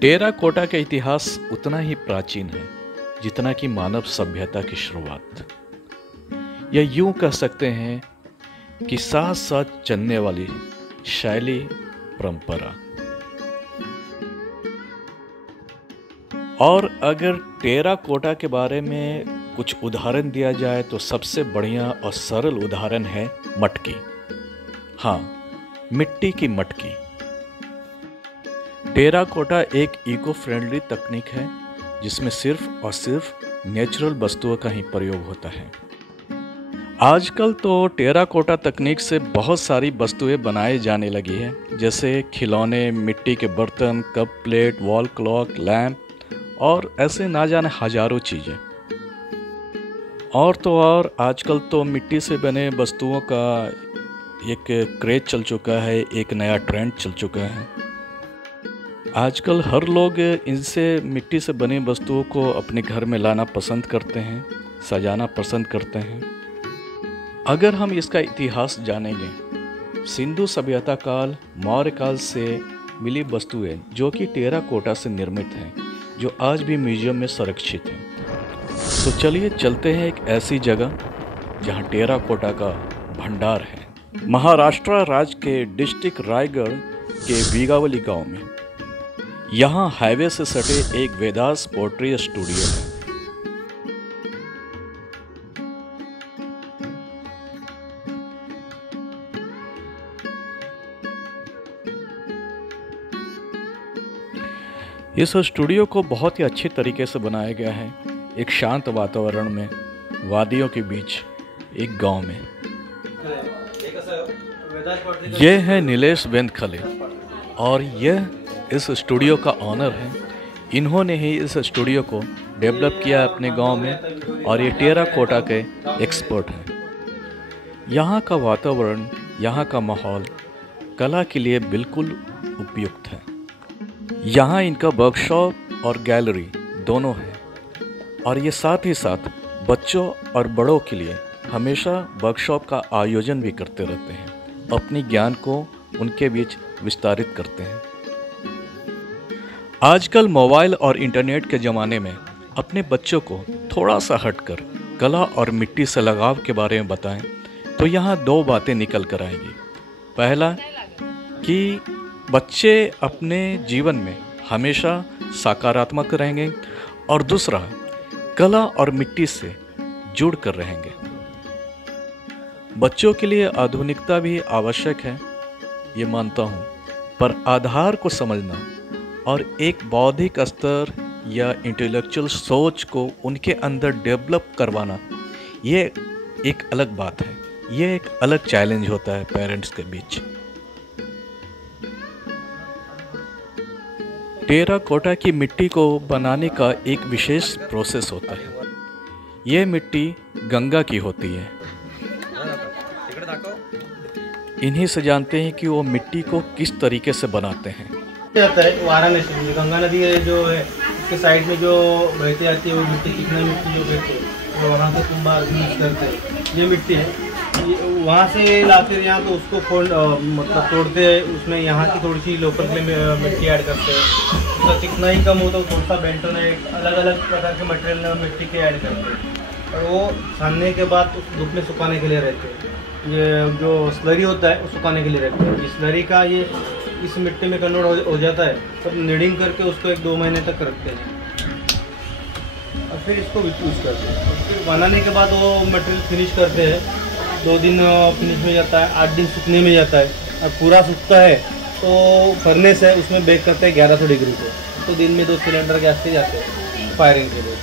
Terracotta का इतिहास उतना ही प्राचीन है जितना कि मानव सभ्यता की शुरुआत। या यूं कह सकते हैं कि साथ साथ चलने वाली शैली परंपरा। और अगर टेराकोटा के बारे में कुछ उदाहरण दिया जाए तो सबसे बढ़िया और सरल उदाहरण है मटकी। हाँ, मिट्टी की मटकी। टेराकोटा एक इको फ्रेंडली तकनीक है जिसमें सिर्फ और सिर्फ नेचुरल वस्तुओं का ही प्रयोग होता है। आजकल तो टेराकोटा तकनीक से बहुत सारी वस्तुएं बनाए जाने लगी है, जैसे खिलौने, मिट्टी के बर्तन, cup plate, wall clock, lamp और ऐसे ना जाने हजारों चीज़ें। और तो और आजकल तो मिट्टी से बने वस्तुओं का एक क्रेज चल चुका है, एक नया ट्रेंड चल चुका है। आजकल हर लोग इनसे मिट्टी से बनी वस्तुओं को अपने घर में लाना पसंद करते हैं, सजाना पसंद करते हैं। अगर हम इसका इतिहास जानेंगे, सिंधु सभ्यता काल, मौर्य काल से मिली वस्तुएं जो कि टेराकोटा से निर्मित हैं, जो आज भी म्यूजियम में संरक्षित हैं। तो चलिए चलते हैं एक ऐसी जगह जहां टेराकोटा का भंडार है। महाराष्ट्र राज्य के डिस्ट्रिक्ट रायगढ़ के वीगावली गांव में। यहाँ हाईवे से सटे एक वेदास पोट्री स्टूडियो है। इस स्टूडियो को बहुत ही अच्छे तरीके से बनाया गया है, एक शांत वातावरण में, वादियों के बीच, एक गांव में। यह है नीलेश वेंदखले और यह इस स्टूडियो का ऑनर है। इन्होंने ही इस स्टूडियो को डेवलप किया अपने गांव में और ये टेराकोटा के एक्सपर्ट हैं। यहाँ का वातावरण, यहाँ का माहौल कला के लिए बिल्कुल उपयुक्त है। यहाँ इनका वर्कशॉप और गैलरी दोनों है और ये साथ ही साथ बच्चों और बड़ों के लिए हमेशा वर्कशॉप का आयोजन भी करते रहते हैं, अपनी ज्ञान को उनके बीच विस्तारित करते हैं। आजकल मोबाइल और इंटरनेट के ज़माने में अपने बच्चों को थोड़ा सा हटकर कला और मिट्टी से लगाव के बारे में बताएं तो यहाँ दो बातें निकल कर आएंगी। पहला कि बच्चे अपने जीवन में हमेशा सकारात्मक रहेंगे और दूसरा कला और मिट्टी से जुड़ कर रहेंगे। बच्चों के लिए आधुनिकता भी आवश्यक है, ये मानता हूँ, पर आधार को समझना और एक बौद्धिक स्तर या इंटेलेक्चुअल सोच को उनके अंदर डेवलप करवाना, ये एक अलग बात है। ये एक अलग चैलेंज होता है पेरेंट्स के बीच। टेराकोटा की मिट्टी को बनाने का एक विशेष प्रोसेस होता है। ये मिट्टी गंगा की होती है। इन्हीं से जानते हैं कि वो मिट्टी को किस तरीके से बनाते हैं। जाता है वाराणसी में गंगा नदी जो है उसके साइड में जो बहती जाती है वो मिट्टी, कितना मिट्टी जो बहती है वो वहाँ से कुंभार यूज करते हैं। ये मिट्टी है, वहाँ से लाते हैं यहाँ, तो उसको मतलब तोड़ते हैं, उसमें यहाँ की थोड़ी सी लोकल में मिट्टी ऐड करते हैं। उसका कितना ही कम हो तो थोड़ा सा बेंटोनेट, अलग अलग प्रकार के मटेरियल मिट्टी के ऐड करते हैं और वो छानने के बाद उस धूप में सुखाने के लिए रहते हैं। ये जो स्लरी होता है वो सुखाने के लिए रहता है। ये स्लरी का ये इस मिट्टी में कन्वर्ट हो जाता है, तब नीडिंग करके उसको 1-2 महीने तक रखते हैं और फिर इसको यूज़ करते हैं। फिर बनाने के बाद वो मटेरियल फिनिश करते हैं। 2 दिन फिनिश में जाता है, 8 दिन सूखने में जाता है और पूरा सूखता है तो फर्नेस है, उसमें बेक करते हैं 1100 डिग्री पे। तो दिन में 2 सिलेंडर गैस से जाते हैं फायरिंग के लिए।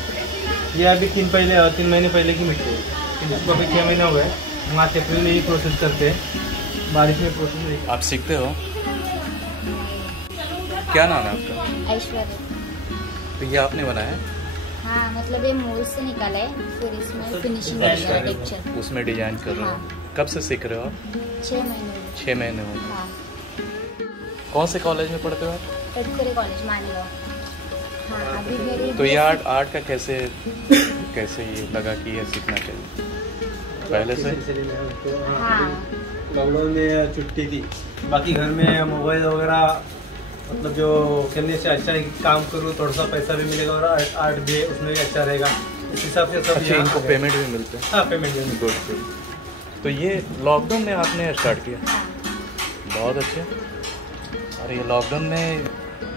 ये अभी 3 महीने पहले की मिट्टी है, जिसको अभी 6 महीने हो गए। मार्च अप्रैल में ही प्रोसेस करते हैं, बारिश में प्रोसेस नहीं। आप सीखते हो? क्या नाम है आपका? ऐश्वर्या। तो ये आपने बनाया है? हाँ, मतलब ये मोल्ड से निकाला है, फिर इसमें फिनिशिंग वगैरह टेक्सचर, उसमें डिजाइन कर रहे हो। हाँ। कब से सीख रहे हो आप? 6 महीने। 6 महीने हो गए। हाँ। कौन से कॉलेज में पढ़ते हो आप? तटकरे कॉलेज मानगांव। हाँ, अभी मेरी तो ये आर्ट का कैसे ये लगा कि ये सीखना चाहिए पहले से? हाँ, लॉकडाउन में छुट्टी थी, बाकी घर में मोबाइल वगैरह मतलब जो खेलने से अच्छा है कि काम करूँ, थोड़ा सा पैसा भी मिलेगा और आर्ट भी उसमें भी अच्छा रहेगा, इस हिसाब से सब। अच्छा, इनको पेमेंट भी मिलते हैं? हाँ, पेमेंट भी मिलते गुड गुड। तो ये लॉकडाउन में आपने स्टार्ट किया? बहुत अच्छे। अरे ये लॉकडाउन में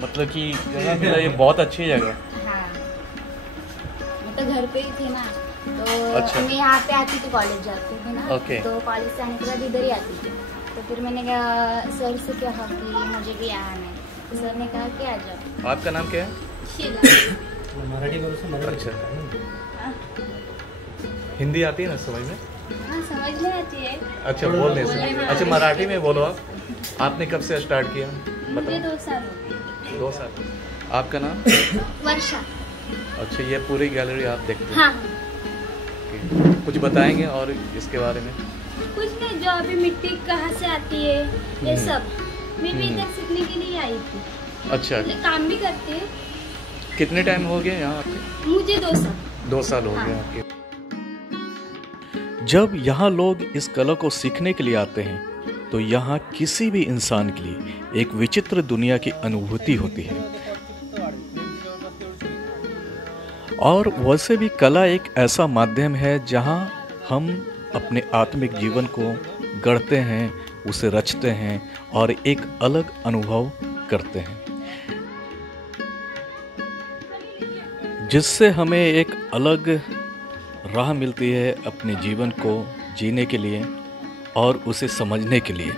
मतलब कि जगह मिला, ये बहुत अच्छी जगह है। हाँ, मैं तो घर पे ही थी ना, तो अच्छा। मैं यहाँ पे आती थी, कॉलेज जाती थी ना। ओके। तो कॉलेज से आने के बाद इधर ही आती थी। तो फिर मैंने कहा सर से कहा कि मुझे भी आना है, तो सर ने कहा कि आ जाओ। आपका नाम क्या है? शीला। हैं। मराठी बोलो से मराठी। अच्छा। हिंदी आती है ना समझ में? हाँ, समझ नहीं आती है। अच्छा, बोल नहीं सकते। अच्छा, मराठी में बोलो आप। आपने कब से स्टार्ट किया? मुझे 2 साल हो गए। 2 साल। आपका नाम? वर्षा। अच्छा, ये पूरी गैलरी आप देखते हैं? हाँ, कुछ बताएंगे और इसके बारे में? कुछ नहीं, जो अभी मिट्टी कहाँ से आती है ये सब, मैं भी इधर सीखने के लिए आई थी। अच्छा, काम भी करती हूँ। कितने टाइम हो गए यहाँ आपके? मुझे 2 साल। 2 साल हो हाँ। गए आपके। जब यहाँ लोग इस कला को सीखने के लिए आते हैं तो यहाँ किसी भी इंसान के लिए एक विचित्र दुनिया की अनुभूति होती है। और वैसे भी कला एक ऐसा माध्यम है जहाँ हम अपने आत्मिक जीवन को गढ़ते हैं, उसे रचते हैं और एक अलग अनुभव करते हैं, जिससे हमें एक अलग राह मिलती है अपने जीवन को जीने के लिए और उसे समझने के लिए।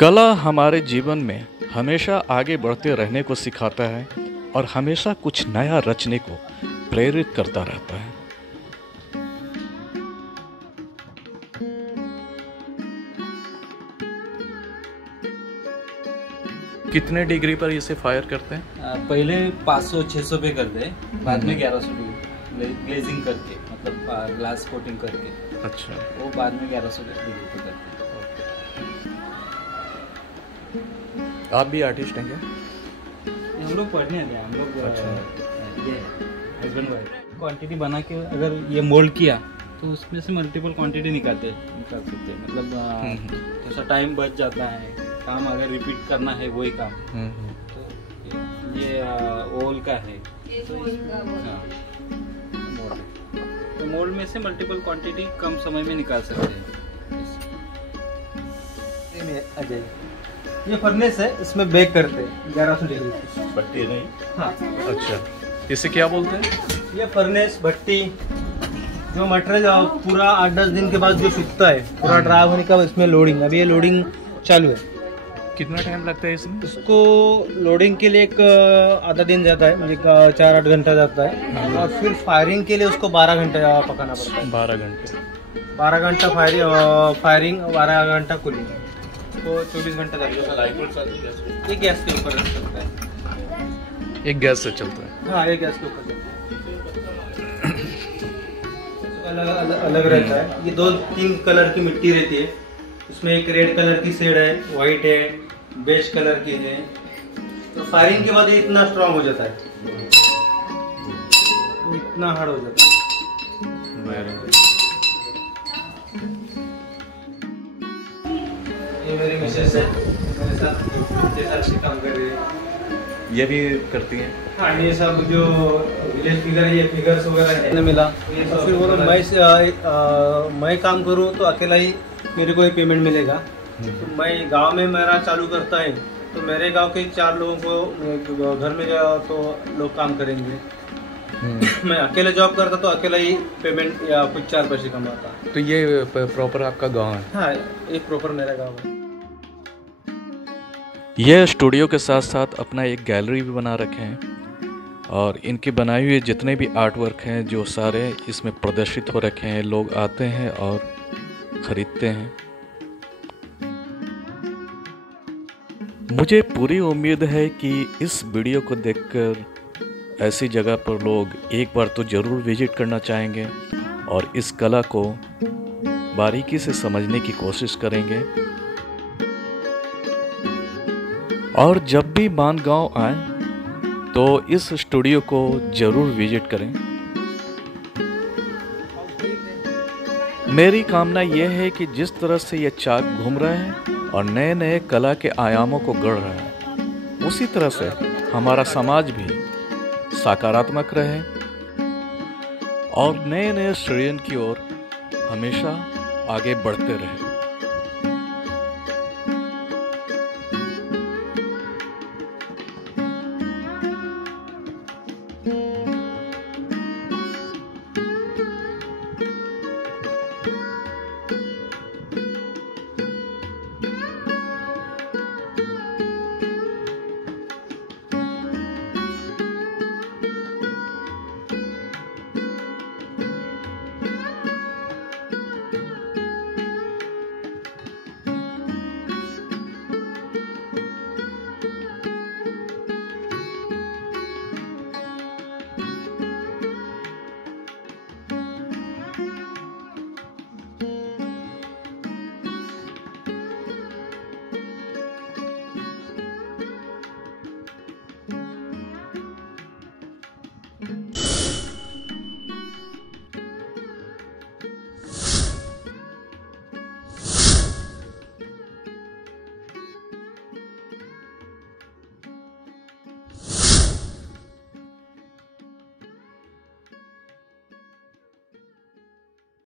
कला हमारे जीवन में हमेशा आगे बढ़ते रहने को सिखाता है और हमेशा कुछ नया रचने को प्रेरित करता रहता है। कितने डिग्री पर इसे फायर करते हैं? पहले 500-600 पे करते हैं, बाद में 1100 डिग्री ग्लेजिंग करके, मतलब ग्लास कोटिंग करके। अच्छा, वो बाद में 1100 डिग्री पे करते हैं। आप भी आर्टिस्ट हैं क्या? हम लोग पढ़ने हैं, हम लोग अच्छा। ये हस्बैंड वाइफ क्वांटिटी बना के अगर ये मोल्ड किया तो उसमें से मल्टीपल क्वांटिटी निकाल सकते हैं, मतलब थोड़ा टाइम बच जाता है, काम अगर रिपीट करना है वही काम। तो ये ओल का है, तो मोल्ड में से मल्टीपल क्वांटिटी कम समय में निकाल सकते हैं। अजय, ये फर्नेस है, इसमें बेक करते हैं 1100 डिग्री। भट्टी नहीं? हाँ। अच्छा, इसे क्या बोलते हैं? ये फर्नेस भट्टी, जो मटेरियल पूरा 8-10 दिन के बाद जो सूखता है, पूरा ड्राई होने का, इसमें लोडिंग, अभी ये लोडिंग चालू है। कितना टाइम लगता है इसमें? इसको लोडिंग के लिए एक आधा दिन जाता है, मतलब 4-8 घंटा जाता है, और फिर फायरिंग के लिए उसको 12 घंटा पकाना पड़ता है। 12 घंटे। 12 घंटा फायरिंग, 12 घंटा कूलिंग, तो 24 घंटा लगेगा। ये गैस के ऊपर चलता है। एक गैस से चलता है? हाँ, ये गैस के ऊपर चलता है। अलग रहता है। ये 2-3 कलर की मिट्टी रहती है, उसमें एक रेड कलर की शेड है, वाइट है, बेज कलर की है। तो फायरिंग के बाद ये इतना स्ट्रांग हो जाता है, इतना हार्ड हो जाता है। ये मेरी मिसेस है, मेरे साथ 6 साल से काम कर रही है। ये भी करती हैं? हाँ, ये सब जो विलेज फिगर है, ये फिगर्स वगैरह है मिला। तो फिर बोलो मैं काम करूँ तो अकेला ही मेरे को ही पेमेंट मिलेगा। तो मैं गांव में मेरा चालू करता है, तो मेरे गांव के 4 लोगों को घर में गया तो लोग काम करेंगे। मैं अकेले जॉब करता तो अकेला ही पेमेंट या कुछ 4 पैसे कमाता। तो ये प्रॉपर आपका गांव है? हाँ, एक प्रॉपर मेरा गांव है। यह स्टूडियो के साथ साथ अपना एक गैलरी भी बना रखे हैं और इनके बनाए हुए जितने भी आर्ट वर्क हैं जो सारे इसमें प्रदर्शित हो रखे हैं, लोग आते हैं और ख़रीदते हैं। मुझे पूरी उम्मीद है कि इस वीडियो को देखकर ऐसी जगह पर लोग एक बार तो ज़रूर विजिट करना चाहेंगे और इस कला को बारीकी से समझने की कोशिश करेंगे। और जब भी मानगांव आए तो इस स्टूडियो को ज़रूर विजिट करें। मेरी कामना यह है कि जिस तरह से ये चाक घूम रहा है और नए नए कला के आयामों को गढ़ रहा है। उसी तरह से हमारा समाज भी सकारात्मक रहे और नए नए सृजन की ओर हमेशा आगे बढ़ते रहे।